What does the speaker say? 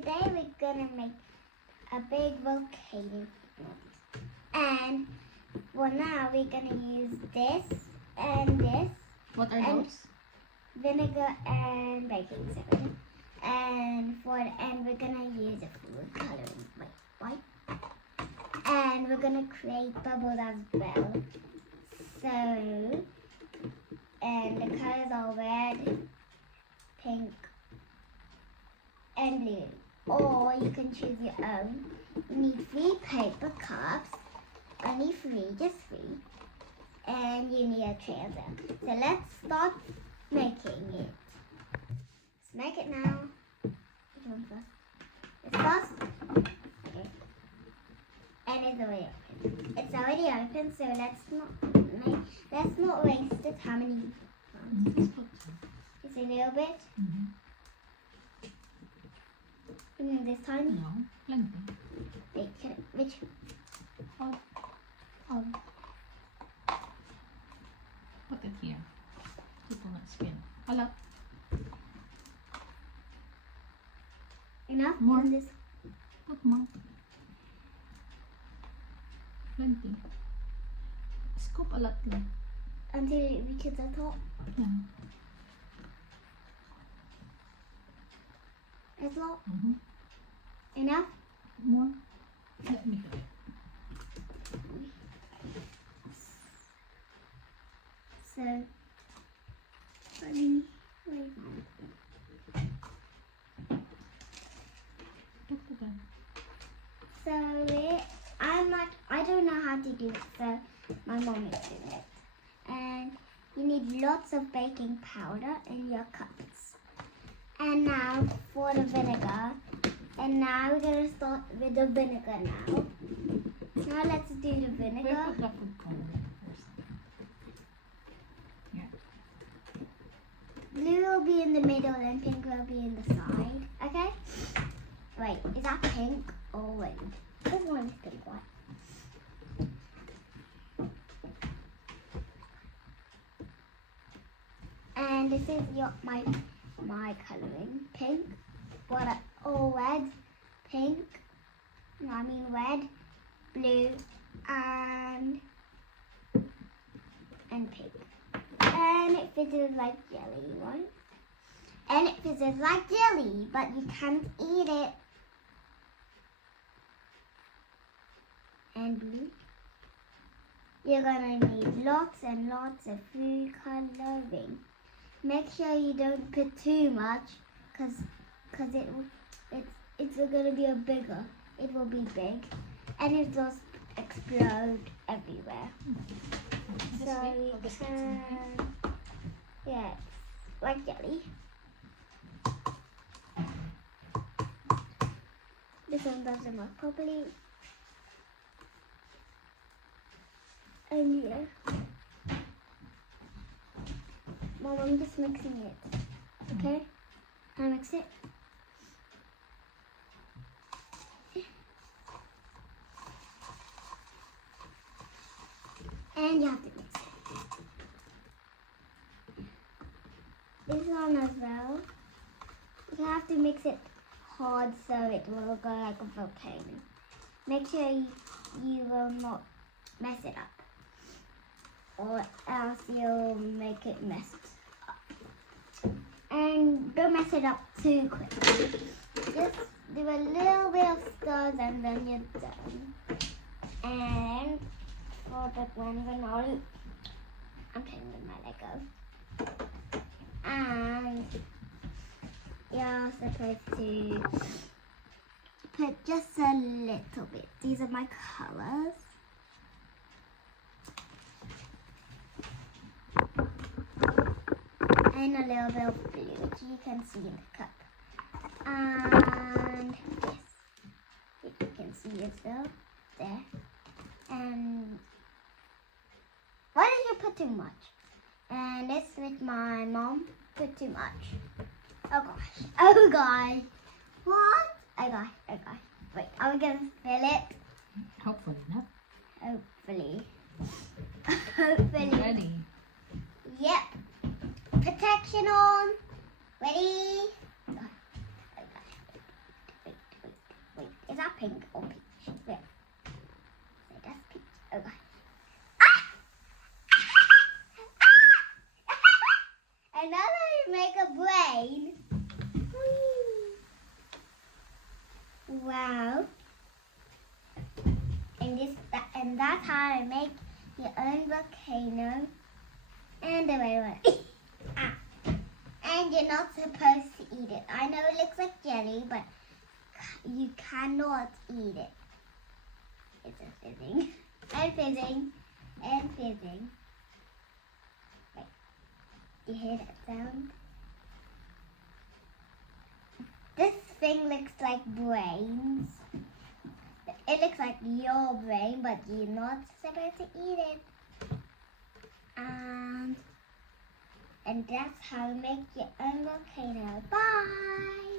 today we're gonna make a big volcano. And for now we're gonna use this and this. What are And those? vinegar and baking soda. And for the end we're gonna use a food coloring white. And we're gonna create bubbles as well. So, and the colors are red, pink, and blue. Or you can choose your own. You need 3 paper cups. Only 3, just 3. And you need a tray as well. So let's start making it. Let's make it now. Which one first? Let's start. Okay. And it's already open. It's already open, so let's not waste it. How many? It's a little bit. This time? No, plenty. Wait, which? Oh. Put it here. It will not spin. A lot. Enough? More. This. Put more. Plenty. Scoop a lot lang. Until it reaches the top. Yeah. As well? Enough? More. Let me do it. So, wait. Look at that. So I don't know how to do it, so my mom is doing it. And you need lots of baking powder in your cups. And now for the vinegar. And now we're gonna start with the vinegar now. Now let's do the vinegar. Where put the food coloring first? Yeah. Blue will be in the middle and pink will be in the side. Okay? Wait, is that pink or red? This one is pink, what? And this is my coloring. Pink. Red, pink. No, I mean red, blue, and pink. And it fizzes like jelly, right? And it fizzes like jelly, but you can't eat it. And blue. You're gonna need lots and lots of food coloring. Make sure you don't put too much, cause it's gonna be bigger. It will be big, and it will explode everywhere. So you can, yeah, it's like jelly. This one doesn't work properly. And yeah. Mom, I'm just mixing it. Okay? Can I mix it? And you have to mix it. This one as well. You have to mix it hard so it will go like a volcano. Make sure you will not mess it up, or else you'll make it messed up. And don't mess it up too quick. Just do a little bit of stirrs and then you're done. And for the one, I'm taking my Lego. And you're supposed to put just a little bit. These are my colors. And a little bit of blue, which you can see in the cup. And yes, which you can see as well there. And why did you put too much? And this with my mom put too much. Oh gosh. Oh gosh. What? Oh gosh. Wait, are we gonna fill it? Hopefully not. Hopefully. Hopefully. Ready. Yep. Protection on. Ready? Oh gosh. Wait. that pink or peach? Yeah. So that's peach. Okay. And now that you make a brain. Wow. And that's how I make your own volcano. And the way And you're not supposed to eat it. I know it looks like jelly, but you cannot eat it. It's a fizzing. And fizzing. And fizzing. Wait. You hear that sound? This thing looks like brains. It looks like your brain, but you're not supposed to eat it. And that's how you make your own volcano. Bye!